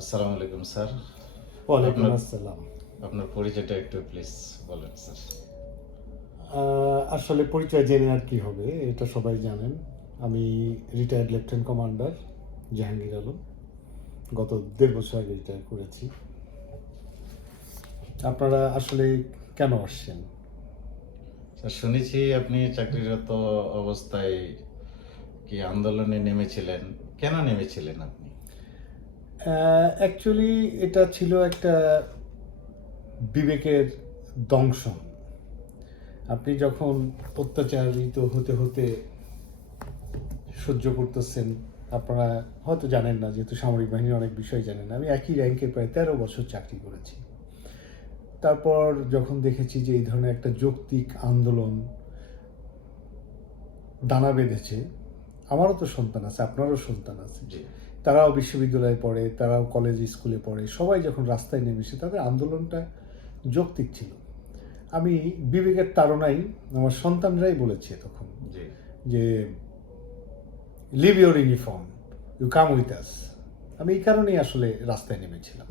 আসসালামু আলাইকুম স্যার। ওয়ালাইকুম আপনার আসসালাম। আপনার পরিচয়টা একটু প্লিজ বলেন স্যার। আসলে পরিচয় জেনে আর কি হবে, এটা সবাই জানেন। আমি retired lieutenant commander Jahangir Alam. গত ১.৫ বছর আগে রিটায়ার করেছি। আপনারা আসলে কেন আসছেন? স্যার শুনেছি আপনি চাকরিরত অবস্থায় কি আন্দোলনে নেমেছিলেন। কেন নেমেছিলেন আপনি? অ্যাকচুয়ালি এটা ছিল একটা বিবেকের দংশন। আপনি যখন অত্যাচারিত হতে হতে সহ্য করতেছেন, আপনারা হয়তো জানেন না, যেহেতু সামরিক বাহিনীর অনেক বিষয় জানেন না। আমি একই র্যাঙ্কে প্রায় ১৩ বছর চাকরি করেছি। তারপর যখন দেখেছি যে এই ধরনের একটা যৌক্তিক আন্দোলন দানা বেঁধেছে, আমারও তো সন্তান আছে, আপনারও সন্তান আছে, জি। তারাও বিশ্ববিদ্যালয়ে পড়ে, তারাও কলেজ স্কুলে পড়ে, সবাই যখন রাস্তায় নেমেছে তাদের আন্দোলনটা যৌক্তিক ছিল। আমি বিবেকের তাড়নায় আমার সন্তানরাই বলেছে তখন জি। যে leave your uniform, you come with us. আমি এই কারণেই আসলে রাস্তায় নেমেছিলাম।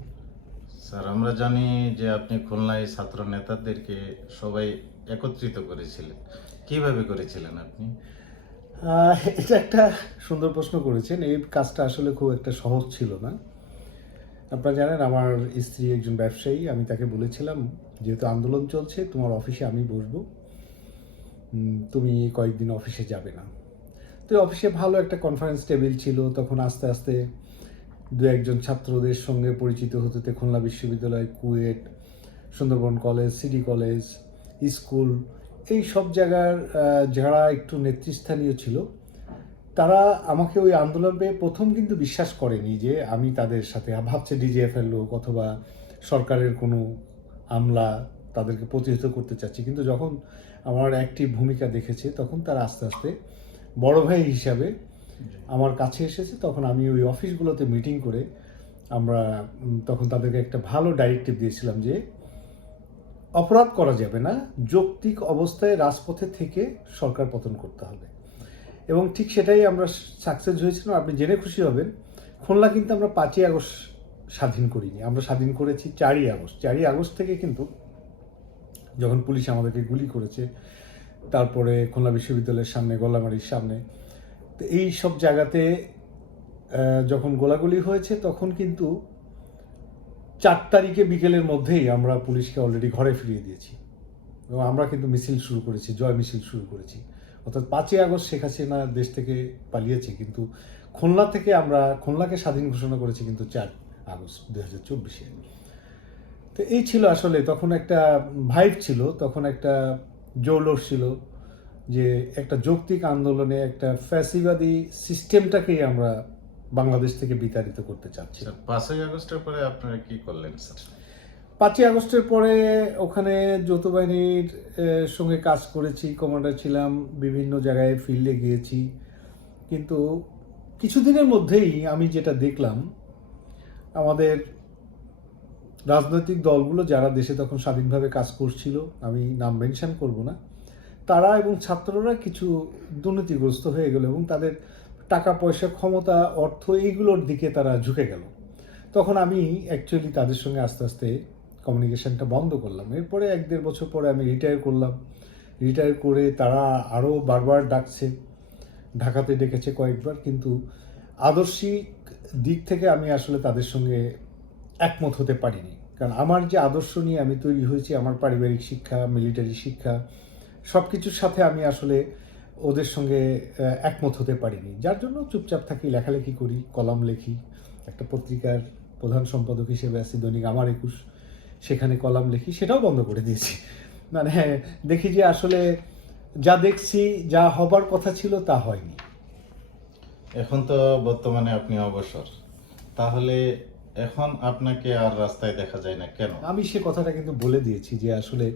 স্যার আমরা জানি যে আপনি খুলনায় ছাত্র নেতাদেরকে সবাই একত্রিত করেছিলেন। কিভাবে করেছিলেন আপনি? এটা একটা সুন্দর প্রশ্ন করেছেন। এই কাজটা আসলে খুব একটা সহজ ছিল না। আপনারা জানেন আমার স্ত্রী একজন ব্যবসায়ী। আমি তাকে বলেছিলাম, যেহেতু আন্দোলন চলছে তোমার অফিসে আমি বসবো, তুমি কয়েকদিন অফিসে যাবে না। তো অফিসে ভালো একটা কনফারেন্স টেবিল ছিল। তখন আস্তে আস্তে দু একজন ছাত্রদের সঙ্গে পরিচিত হতে হতে খুলনা বিশ্ববিদ্যালয়, KUET, Sundarban college, city college, school, এই সব জায়গার যারা একটু নেতৃস্থানীয় ছিল, তারা আমাকে ওই আন্দোলন পেয়ে প্রথম কিন্তু বিশ্বাস করেনি যে আমি তাদের সাথে, ভাবছে ডিজিএফের লোক অথবা সরকারের কোনো আমলা, তাদেরকে প্রতিহত করতে চাচ্ছি। কিন্তু যখন আমার অ্যাক্টিভ ভূমিকা দেখেছে, তখন তারা আস্তে আস্তে বড় ভাই হিসাবে আমার কাছে এসেছে। তখন আমি ওই অফিসগুলোতে মিটিং করে আমরা তখন তাদেরকে একটা ভালো ডাইরেক্টিভ দিয়েছিলাম যে অপরাধ করা যাবে না, যৌক্তিক অবস্থায় রাজপথে থেকে সরকার পতন করতে হবে। এবং ঠিক সেটাই আমরা সাকসেস হয়েছিলাম। আপনি জেনে খুশি হবেন, খুলনা কিন্তু আমরা ৫ই আগস্ট স্বাধীন করিনি, আমরা স্বাধীন করেছি ৪ই আগস্ট। ৪ই আগস্ট থেকে কিন্তু যখন পুলিশ আমাদেরকে গুলি করেছে, তারপরে খুলনা বিশ্ববিদ্যালয়ের সামনে, গলামারির সামনে, তো এই সব জায়গাতে যখন গোলাগুলি হয়েছে, তখন কিন্তু ৪ তারিখে বিকেলের মধ্যেই আমরা পুলিশকে অলরেডি ঘরে ফিরিয়ে দিয়েছি। এবং আমরা কিন্তু মিছিল শুরু করেছি, জয় মিছিল শুরু করেছি। অর্থাৎ ৫ই আগস্ট শেখ হাসিনা দেশ থেকে পালিয়েছে, কিন্তু খুলনা থেকে আমরা খুলনাকে স্বাধীন ঘোষণা করেছি কিন্তু ৪ আগস্ট ২০২৪-এ। তো এই ছিল আসলে তখন একটা ভাইব ছিল, তখন একটা জৌলস ছিল যে একটা যৌক্তিক আন্দোলনে একটা ফ্যাসিবাদী সিস্টেমটাকেই আমরা বাংলাদেশ থেকে বিতাড়িত করতে চাচ্ছি। স্যার ৫ই আগস্টের পরে আপনারা কি করলেন স্যার? ৫ই আগস্টের পরে ওখানে যৌথ বাহিনীর সঙ্গে কাজ করেছি, কমান্ডার ছিলাম, বিভিন্ন জায়গায় ফিল্ডে গিয়েছি। কিন্তু কিছুদিনের মধ্যেই আমি যেটা দেখলাম, আমাদের রাজনৈতিক দলগুলো যারা দেশে তখন স্বাধীনভাবে কাজ করছিল, আমি নাম মেনশন করব না, তারা এবং ছাত্ররা কিছু দুর্নীতিগ্রস্ত হয়ে গেল এবং তাদের টাকা পয়সা, ক্ষমতা, অর্থ এইগুলোর দিকে তারা ঝুঁকে গেল। তখন আমি অ্যাকচুয়ালি তাদের সঙ্গে আস্তে আস্তে কমিউনিকেশনটা বন্ধ করলাম। এরপরে ১-১.৫ বছর পরে আমি রিটায়ার করলাম। রিটায়ার করে তারা আরও বারবার ডাকছে, ঢাকাতে ডেকেছে কয়েকবার, কিন্তু আদর্শিক দিক থেকে আমি আসলে তাদের সঙ্গে একমত হতে পারিনি। কারণ আমার যে আদর্শ নিয়ে আমি তৈরি হয়েছি, আমার পারিবারিক শিক্ষা, মিলিটারি শিক্ষা, সব কিছুর সাথে আমি আসলে ওদের সঙ্গে একমত হতে পারিনি। যার জন্য চুপচাপ থাকি, লেখালেখি করি, কলাম লেখি। একটা পত্রিকার প্রধান সম্পাদক হিসেবে আছি, দৈনিক আমার ২১, সেখানে কলাম লিখি, সেটাও বন্ধ করে দিয়েছি। মানে দেখি যে আসলে যা দেখছি, যা হবার কথা ছিল তা হয়নি। এখন তো বর্তমানে আপনি অবসর। তাহলে এখন আপনাকে আর রাস্তায় দেখা যায় না কেন? আমি সে কথাটা কিন্তু বলে দিয়েছি যে আসলে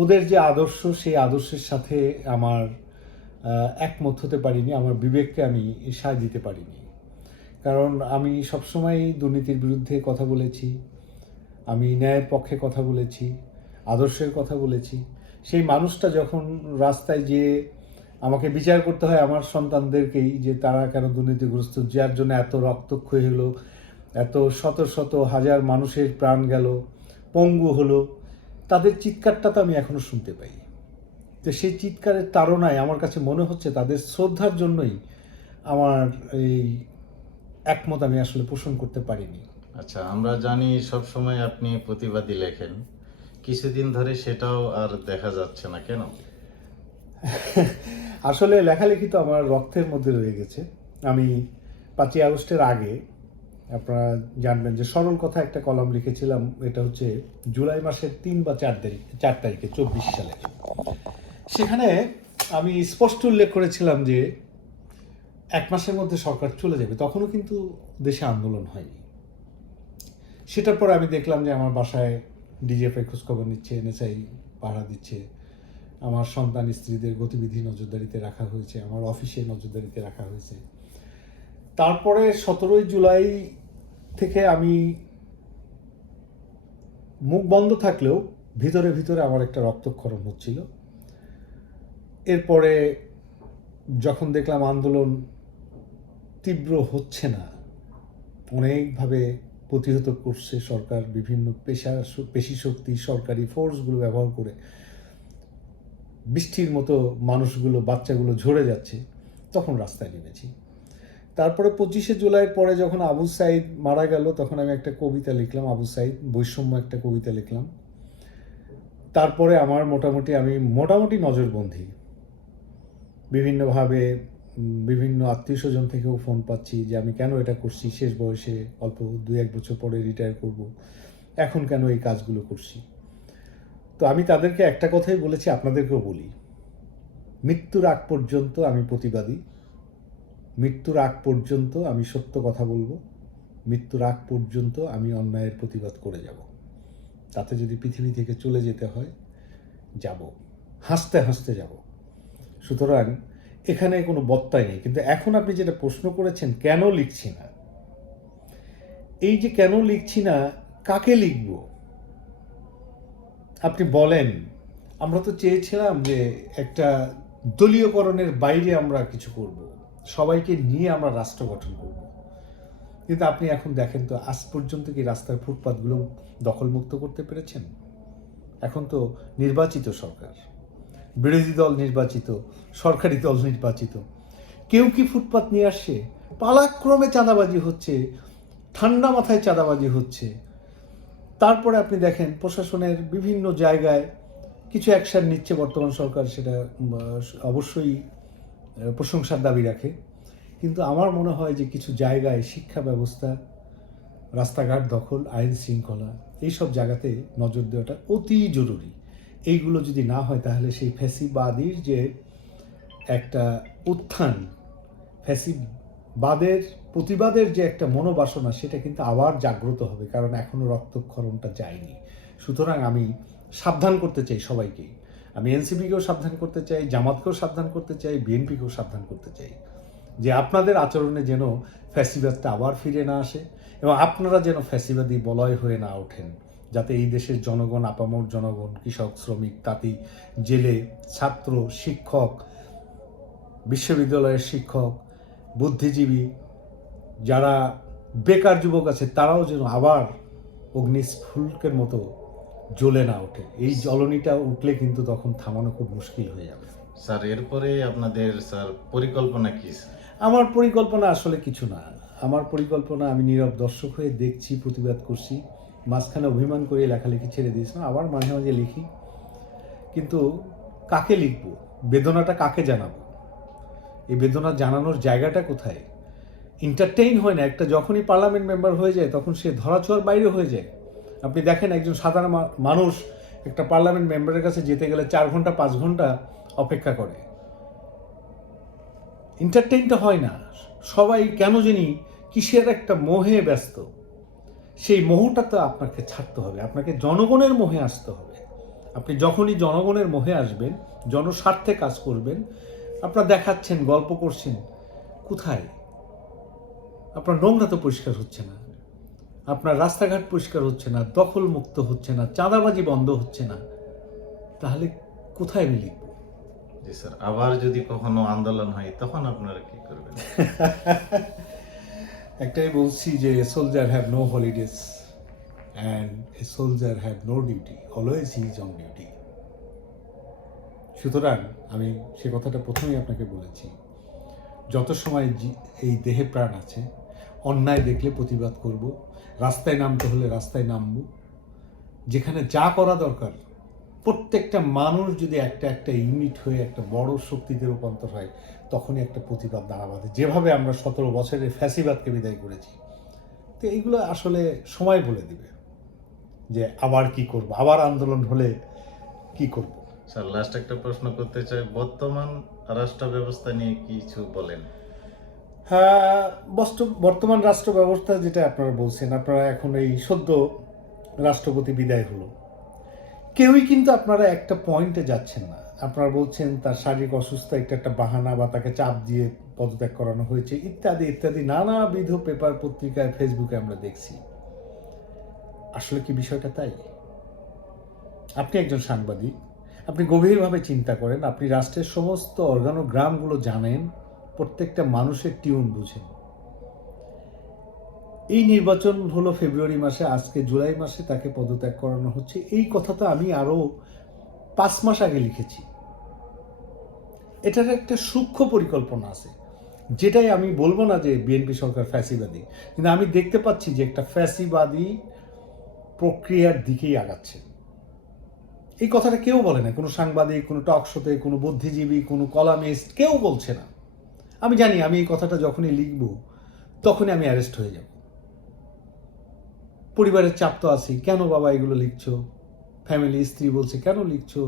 ওদের যে আদর্শ, সেই আদর্শের সাথে আমার একমত হতে পারিনি, আমার বিবেককে আমি সায় দিতে পারিনি। কারণ আমি সবসময় দুর্নীতির বিরুদ্ধে কথা বলেছি, আমি ন্যায়ের পক্ষে কথা বলেছি, আদর্শের কথা বলেছি। সেই মানুষটা যখন রাস্তায় যেয়ে আমাকে বিচার করতে হয় আমার সন্তানদেরকেই, যে তারা কেন দুর্নীতিগ্রস্ত, যার জন্য এত রক্তক্ষয়ী হলো, এত শত শত হাজার মানুষের প্রাণ গেল, পঙ্গু হলো, তাদের চিৎকারটা তো আমি এখনো শুনতে পাই। তো সেই চিৎকারের তাড়নায় আমার কাছে মনে হচ্ছে তাদের শ্রদ্ধার জন্যই আমার এই একমত আমি আসলে পোষণ করতে পারিনি। আচ্ছা, আমরা জানি সব সময় আপনি প্রতিবাদী লেখেন, কিছুদিন ধরে সেটাও আর দেখা যাচ্ছে না, কেন? আসলে লেখালেখি তো আমার রক্তের মধ্যে রয়ে গেছে। আমি 5ই আগস্টের আগে আপনারা জানবেন যে সরল কথা একটা কলাম লিখেছিলাম, এটা হচ্ছে জুলাই মাসের 3 বা 4 তারিখে 24 সালে। সেখানে আমি স্পষ্ট উল্লেখ করেছিলাম যে 1 মাসের মধ্যে সরকার চলে যাবে। তখনও কিন্তু দেশে আন্দোলন হয়নি। সেটার পরে আমি দেখলাম যে আমার বাসায় ডিজিএফআই খোঁজখবর নিচ্ছে, এনএসআই পাহারা দিচ্ছে, আমার সন্তান স্ত্রীদের গতিবিধি নজরদারিতে রাখা হয়েছে, আমার অফিসে নজরদারিতে রাখা হয়েছে। তারপরে 17ই জুলাই থেকে আমি মুখ বন্ধ থাকলেও ভিতরে ভিতরে আমার একটা রক্তক্ষরণ হচ্ছিল। এরপরে যখন দেখলাম আন্দোলন তীব্র হচ্ছে না, অনেকভাবে প্রতিহত করছে সরকার, বিভিন্ন পেশি শক্তি সরকারি ফোর্সগুলো ব্যবহার করে বৃষ্টির মতো মানুষগুলো, বাচ্চাগুলো ঝরে যাচ্ছে, তখন রাস্তায় নেমেছি। তারপরে 25শে জুলাইয়ের পরে যখন আবু সাইদ মারা গেল, তখন আমি একটা কবিতা লিখলাম, আবু সাইদ বৈষম্য একটা কবিতা লিখলাম। তারপরে আমার আমি মোটামুটি নজরবন্দী। বিভিন্নভাবে বিভিন্ন আত্মীয় স্বজন থেকেও ফোন পাচ্ছি যে আমি কেন এটা করছি, শেষ বয়সে অল্প 2-1 বছর পরে রিটায়ার করব, এখন কেন এই কাজগুলো করছি। তো আমি তাদেরকে একটা কথাই বলেছি, আপনাদেরকেও বলি, মৃত্যুর আগ পর্যন্ত আমি প্রতিবাদী, মৃত্যুর আগ পর্যন্ত আমি সত্য কথা বলবো, মৃত্যুর আগ পর্যন্ত আমি অন্যায়ের প্রতিবাদ করে যাব। তাতে যদি পৃথিবী থেকে চলে যেতে হয় যাব, হাসতে হাসতে যাব। সুতরাং এখানে কোনো বত্তাই নেই। কিন্তু এখন আপনি যেটা প্রশ্ন করেছেন, কেন লিখছি না, এই যে কেন লিখছি না, কাকে লিখব আপনি বলেন। আমরা তো চেয়েছিলাম যে একটা দলীয়করণের বাইরে আমরা কিছু করব, সবাইকে নিয়ে আমরা রাষ্ট্র গঠন করব। কিন্তু আপনি এখন দেখেন তো, আজ পর্যন্ত কি রাস্তার ফুটপাতগুলো দখলমুক্ত করতে পেরেছেন? এখন তো নির্বাচিত সরকার, বিরোধী দল নির্বাচিত, সরকারি দল নির্বাচিত, কেউ কি ফুটপাত নিয়ে আসছে? পালাক্রমে চাঁদাবাজি হচ্ছে, ঠান্ডা মাথায় চাঁদাবাজি হচ্ছে। তারপরে আপনি দেখেন প্রশাসনের বিভিন্ন জায়গায় কিছু অ্যাকশন নিচ্ছে বর্তমান সরকার, সেটা অবশ্যই প্রশংসার দাবি রাখে। কিন্তু আমার মনে হয় যে কিছু জায়গায় শিক্ষা ব্যবস্থা, রাস্তাঘাট দখল, আইন শৃঙ্খলা, এইসব জায়গাতে নজর দেওয়াটা অতি জরুরি। এইগুলো যদি না হয় তাহলে সেই ফ্যাসিবাদীর যে একটা উত্থান, ফ্যাসিবাদের প্রতিবাদের যে একটা মনোবাসনা, সেটা কিন্তু আবার জাগ্রত হবে, কারণ এখনও রক্তক্ষরণটা যায়নি। সুতরাং আমি সাবধান করতে চাই সবাইকেই। আমি এনসিপিকেও সাবধান করতে চাই, জামাতকেও সাবধান করতে চাই, বিএনপিকেও সাবধান করতে চাই যে আপনাদের আচরণে যেন ফ্যাসিবাদটা আবার ফিরে না আসে, এবং আপনারা যেন ফ্যাসিবাদী বলয় হয়ে না ওঠেন, যাতে এই দেশের জনগণ, আপামর জনগণ, কৃষক, শ্রমিক, তাঁতি, জেলে, ছাত্র, শিক্ষক, বিশ্ববিদ্যালয়ের শিক্ষক, বুদ্ধিজীবী, যারা বেকার যুবক আছে, তারাও যেন আবার অগ্নিস্ফুলকের মতো জ্বলে না ওঠে। এই জ্বলনিটা উঠলে কিন্তু তখন থামানো খুব মুশকিল হয়ে যাবে। স্যার, এরপরে আপনাদের স্যার পরিকল্পনা কি? আমার পরিকল্পনা আসলে কিছু না। আমার পরিকল্পনা, আমি নীরব দর্শক হয়ে দেখছি, প্রতিবাদ করছি, মাঝখানে অভিমান করে লেখালেখি ছেড়ে দিয়েছিলাম, আবার মাঝে মাঝে লিখি। কিন্তু কাকে লিখব, বেদনাটা কাকে জানাবো, এই বেদনা জানানোর জায়গাটা কোথায়? এন্টারটেইন হয় না। একটা যখনই পার্লামেন্ট মেম্বার হয়ে যায় তখন সে ধরাছোঁয়ার বাইরে হয়ে যায়। আপনি দেখেন একজন সাধারণ মানুষ একটা পার্লামেন্ট মেম্বারের কাছে যেতে গেলে 4 ঘন্টা 5 ঘন্টা অপেক্ষা করে। এন্টারটেইনটা হয় না। সবাই কেন জানি কিসের একটা মোহে ব্যস্ত। সেই মোহটা তো আপনাকে ছাড়তে হবে, আপনাকে জনগণের মোহে আসতে হবে। আপনি যখনই জনগণের মোহে আসবেন, জনস্বার্থে কাজ করবেন, আপনারা দেখাচ্ছেন, গল্প করছেন, কোথায়? আপনার নোংরা তো পরিষ্কার হচ্ছে না, আপনার রাস্তাঘাট পরিষ্কার হচ্ছে না, দখল মুক্ত হচ্ছে না, চাঁদাবাজি বন্ধ হচ্ছে না, তাহলে কোথায় আমি লিখব? জি স্যার, আবার যদি কখনো আন্দোলন হয় তখন আপনারা কি করবেন? একটাই বলছি যে a soldier have no holidays and a soldier have no duty, always he is on duty. সুতরাং আমি সে কথাটা প্রথমেই আপনাকে বলেছি, যত সময় এই দেহে প্রাণ আছে, অন্যায় দেখলে প্রতিবাদ করব, রাস্তায় নামতে হলে রাস্তায় নামব, যেখানে যা করা দরকার প্রত্যেকটা মানুষ যদি একটা একটা ইউনিট হয়ে একটা বড় শক্তিতে রূপান্তর হয়, তখনই একটা প্রতিবাদ দাঁড়াবাদে, যেভাবে আমরা 17 বছরের ফ্যাসিবাদকে বিদায় করেছি। তো এইগুলো আসলে সময় বলে দিবে যে আবার কি করব, আবার আন্দোলন হলে কি করব। স্যার, লাস্ট একটা প্রশ্ন করতে চাই, বর্তমান রাষ্ট্র ব্যবস্থা নিয়ে কিছু বলেন। হ্যাঁ, বর্তমান রাষ্ট্র ব্যবস্থা যেটা আপনারা বলছেন, আপনারা এখন এই সদ্য রাষ্ট্রপতি বিদায় হলো, কেউই কিন্তু আপনারা একটা পয়েন্টে যাচ্ছেন না। আপনারা বলছেন তার শারীরিক অসুস্থতা একটা বাহানা, বা তাকে চাপ দিয়ে পদত্যাগ করানো হয়েছে, ইত্যাদি ইত্যাদি নানাবিধ পেপার পত্রিকায় ফেসবুকে আমরা দেখছি। আসলে কি বিষয়টা তাই? আপনি একজন সাংবাদিক, আপনি গভীরভাবে চিন্তা করেন, আপনি রাষ্ট্রের সমস্ত অর্গানোগ্রামগুলো জানেন, প্রত্যেকটা মানুষের টিউন বুঝেন। এই নির্বাচন হলো ফেব্রুয়ারি মাসে, আজকে জুলাই মাসে তাকে পদত্যাগ করানো হচ্ছে। এই কথাটা আমি আরও 5 মাস আগে লিখেছি। এটার একটা সূক্ষ্ম পরিকল্পনা আছে, যেটাই আমি বলবো না যে বিএনপি সরকার ফ্যাসিবাদী, কিন্তু আমি দেখতে পাচ্ছি যে একটা ফ্যাসিবাদী প্রক্রিয়ার দিকেই আগাচ্ছে। এই কথাটা কেউ বলে না, কোনো সাংবাদিক, কোনো টক শোতে, কোনো বুদ্ধিজীবী, কোনো কলামিস্ট, কেউ বলছে না। আমি জানি আমি এই কথাটা যখনই লিখব তখনই আমি অ্যারেস্ট হয়ে যাব। পরিবারের চাপ তো আছেই, কেন বাবা এগুলো লিখছো, ফ্যামিলি, স্ত্রী বলছে কেন লিখছো,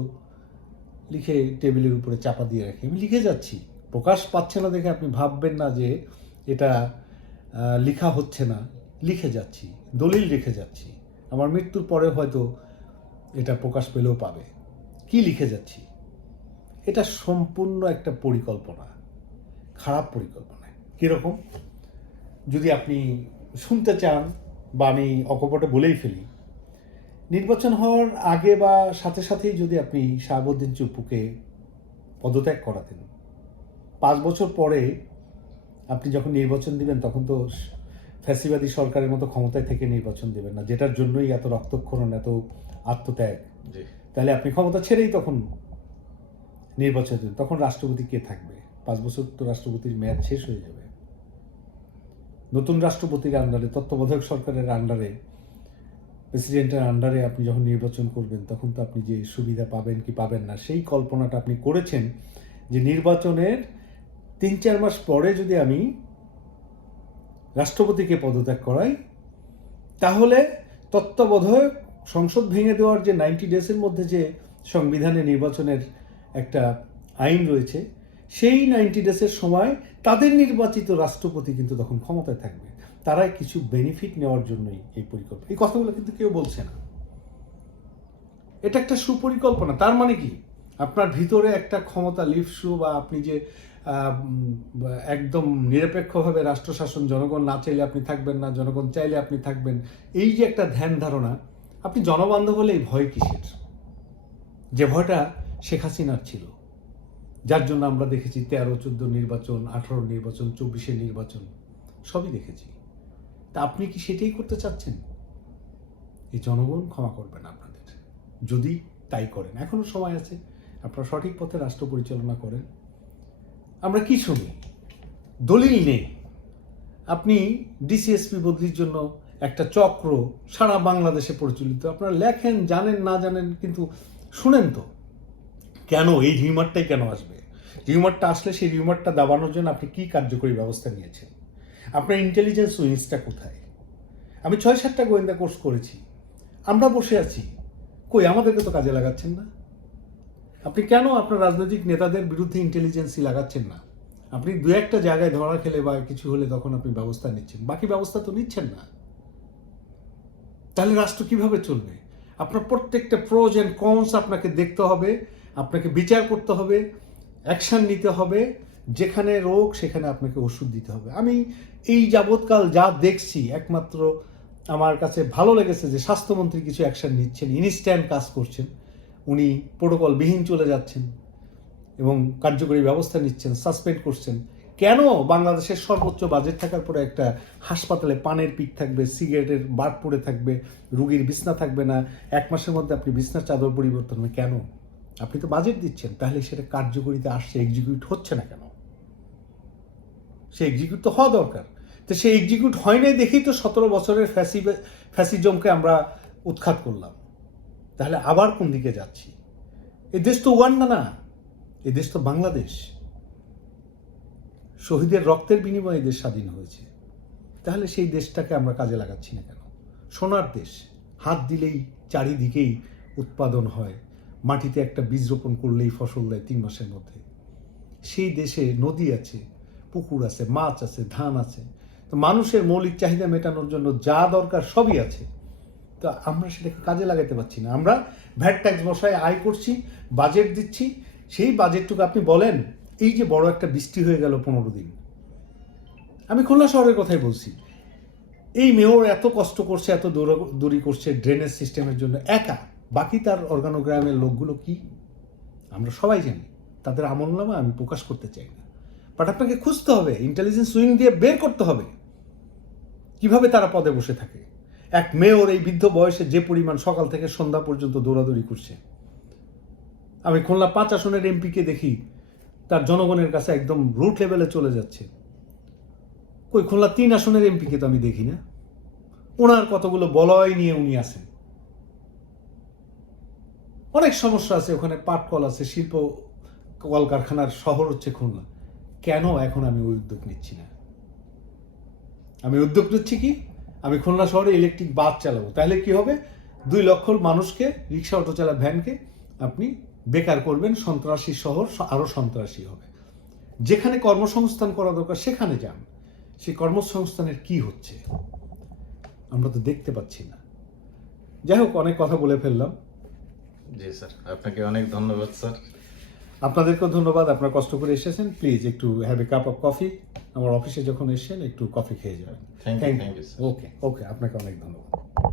লিখে টেবিলের উপরে চাপা দিয়ে রাখি, আমি লিখে যাচ্ছি। প্রকাশ পাচ্ছে না দেখে আপনি ভাববেন না যে এটা লেখা হচ্ছে না, লিখে যাচ্ছি, দলিল রেখে যাচ্ছি। আমার মৃত্যুর পরে হয়তো এটা প্রকাশ পেলেও পাবে। কি লিখে যাচ্ছি? এটা সম্পূর্ণ একটা পরিকল্পনা, খারাপ পরিকল্পনা। কীরকম? যদি আপনি শুনতে চান বা আমি অকপটে বলেই ফেলি, নির্বাচন হওয়ার আগে বা সাথে সাথেই যদি আপনি শাহাবুদ্দিন চুপ্পুকে পদত্যাগ করাতেন, 5 বছর পরে আপনি যখন নির্বাচন দিবেন, তখন তো ফ্যাসিবাদী সরকারের মতো ক্ষমতায় থেকে নির্বাচন দিবেন না, যেটার জন্যই এত রক্তক্ষরণ, এত আত্মত্যাগ। তাহলে আপনি ক্ষমতা ছেড়েই তখন নির্বাচন দিন, তখন রাষ্ট্রপতি কে থাকবে? 5 বছর তো রাষ্ট্রপতির মেয়াদ শেষ হয়ে যাবে। নতুন রাষ্ট্রপতির আন্ডারে, তত্ত্বাবধায়ক সরকারের আন্ডারে, প্রেসিডেন্টের আন্ডারে আপনি যখন নির্বাচন করবেন, তখন তো আপনি যে সুবিধা পাবেন কি পাবেন না, সেই কল্পনাটা আপনি করেছেন যে নির্বাচনের 3-4 মাস পরে যদি আমি রাষ্ট্রপতিকে পদত্যাগ করাই, তাহলে তত্ত্বাবধায়ক সংসদ ভেঙে দেওয়ার যে 90 ডেজের মধ্যে যে সংবিধানে নির্বাচনের একটা আইন রয়েছে, সেই 90 ডেজের সময় তাদের নির্বাচিত রাষ্ট্রপতি কিন্তু তখন ক্ষমতায় থাকবে। তারাই কিছু বেনিফিট নেওয়ার জন্যই এই পরিকল্পনা। এই কথাগুলো কিন্তু কেউ বলছে না। এটা একটা সুপরিকল্পনা। তার মানে কি? আপনার ভিতরে একটা ক্ষমতা লিপসু, বা আপনি যে একদম নিরপেক্ষভাবে রাষ্ট্র শাসন, জনগণ না চাইলে আপনি থাকবেন না, জনগণ চাইলে আপনি থাকবেন, এই যে একটা ধ্যান ধারণা, আপনি জনবান্ধব হলে এই ভয় কিসের? যে ভয়টা শেখ হাসিনার ছিল, যার জন্য আমরা দেখেছি 13-14 নির্বাচন, 18 নির্বাচন, 24 নির্বাচন, সবই দেখেছি। তা আপনি কি সেটাই করতে চাচ্ছেন? এই জনগণ ক্ষমা করবেন আপনাদের যদি তাই করেন। এখনো সময় আছে, আপনারা সঠিক পথে রাষ্ট্র পরিচালনা করেন। আমরা কি শুনি? দলিল নেই। আপনি ডিসিএসপি বদলির জন্য একটা চক্র সারা বাংলাদেশে প্রচলিত, আপনারা লেখেন, জানেন না জানেন, কিন্তু শুনেন তো। কেন এই রিউমারটাই কেন আসবে? রিউমারটা আসলে সেই রিউমারটা দাবানোর জন্য আপনি কি কার্যকরী ব্যবস্থা নিয়েছেন? আপনার ইন্টেলিজেন্স উইংসটা কোথায়? আমি 6-7টা গোয়েন্দা কোর্স করেছি, আমরা বসে আছি, কই আমাদেরকে তো কাজে লাগাচ্ছেন না। আপনি কেন আপনার রাজনৈতিক নেতাদের বিরুদ্ধে ইন্টেলিজেন্সই লাগাচ্ছেন না? আপনি 2-1টা জায়গায় ধরা খেলে বা কিছু হলে তখন আপনি ব্যবস্থা নিচ্ছেন, বাকি ব্যবস্থা তো নিচ্ছেন না। তাহলে রাষ্ট্র কিভাবে চলবে? আপনার প্রত্যেকটা প্রোজ অ্যান্ড কনস আপনাকে দেখতে হবে, আপনাকে বিচার করতে হবে, অ্যাকশন নিতে হবে। যেখানে রোগ সেখানে আপনাকে ওষুধ দিতে হবে। আমি এই যাবৎকাল যা দেখছি, একমাত্র আমার কাছে ভালো লেগেছে যে স্বাস্থ্যমন্ত্রী কিছু অ্যাকশন নিচ্ছেন, ইনস্ট্যান্ট কাজ করছেন, উনি প্রোটোকলবিহীন চলে যাচ্ছেন এবং কার্যকরী ব্যবস্থা নিচ্ছেন, সাসপেন্ড করছেন। কেন বাংলাদেশের সর্বোচ্চ বাজেট থাকার পরে একটা হাসপাতালে পানের পিক থাকবে, সিগারেটের বাট পড়ে থাকবে, রুগীর বিছনা থাকবে না, 1 মাসের মধ্যে আপনি বিছনার চাদর পরিবর্তন হবে? কেন? আপনি তো বাজেট দিচ্ছেন, তাহলে সেটা কার্যকরিতা আসছে, এক্সিকিউট হচ্ছে না কেন? সে এক্সিকিউট তো হওয়া দরকার। তো সে এক্সিকিউট হয় নাই দেখেই তো 17 বছরের ফ্যাসিজমকে আমরা উৎখাত করলাম। তাহলে আবার কোন দিকে যাচ্ছি? এ দেশ তো উগান্ডা না, এ দেশ তো বাংলাদেশ। শহীদের রক্তের বিনিময়ে দেশ স্বাধীন হয়েছে। তাহলে সেই দেশটাকে আমরা কাজে লাগাচ্ছি না কেন? সোনার দেশ, হাত দিলেই চারিদিকেই উৎপাদন হয়, মাটিতে একটা বীজ রোপণ করলেই ফসল দেয় 3 মাসের মধ্যে। সেই দেশে নদী আছে, পুকুর আছে, মাছ আছে, ধান আছে, তো মানুষের মৌলিক চাহিদা মেটানোর জন্য যা দরকার সবই আছে। তো আমরা সেটাকে কাজে লাগাতে পারছি না। আমরা ভ্যাট ট্যাক্স বসায় আয় করছি, বাজেট দিচ্ছি, সেই বাজেটটুকু আপনি বলেন, এই যে বড় একটা বৃষ্টি হয়ে গেল 15 দিন, আমি খুলনা শহরের কথাই বলছি, এই মেয়র এত কষ্ট করছে, এত দৌড়াদৌড়ি করছে ড্রেনেজ সিস্টেমের জন্য একা, বাকি তার অর্গানোগ্রামের লোকগুলো কি আমরা সবাই জানি। তাদের আমলনামা আমি প্রকাশ করতে চাই না, বাট আপনাকে খুঁজতে হবে, ইন্টেলিজেন্স উইং দিয়ে বের করতে হবে কিভাবে তারা পদে বসে থাকে। এক মেয়র এই বৃদ্ধ বয়সে যে পরিমাণ সকাল থেকে সন্ধ্যা পর্যন্ত দৌড়াদৌড়ি করছে, আমি খুলনা 5 আসনের এমপিকে দেখি তার জনগণের কাছে একদম রুট লেভেলে চলে যাচ্ছে। কই খুলনা 3 আসনের এমপিকে তো আমি দেখি না। ওনার কতগুলো বলয় নিয়ে উনি আছেন, অনেক সমস্যা আছে ওখানে, পাটকল আছে, শিল্প কলকারখানার শহর হচ্ছে খুলনা। কেন এখন আমি ওই উদ্যোগ নিচ্ছি না? আমি উদ্যোগ নিচ্ছি কি, আমি খুলনা শহরে ইলেকট্রিক বাস চালাবো, তাহলে কি হবে? 2 লক্ষ মানুষকে, রিক্সা অটো চালা ভ্যানকে আপনি বেকার করবেন, সন্ত্রাসী শহর আরো সন্ত্রাসী হবে। যেখানে কর্মসংস্থান করা দরকার সেখানে যান, সেই কর্মসংস্থানের কি হচ্ছে আমরা তো দেখতে পাচ্ছি না। যাই হোক, অনেক কথা বলে ফেললাম। জি স্যার, আপনাকে অনেক ধন্যবাদ স্যার। আপনাদেরকেও ধন্যবাদ, আপনারা কষ্ট করে এসেছেন। প্লিজ একটু have a cup of coffee, আমার অফিসে যখন এসেছেন একটু কফি খেয়ে যাবেন। Thank you sir. Okay okay, আপনাকে অনেক ধন্যবাদ।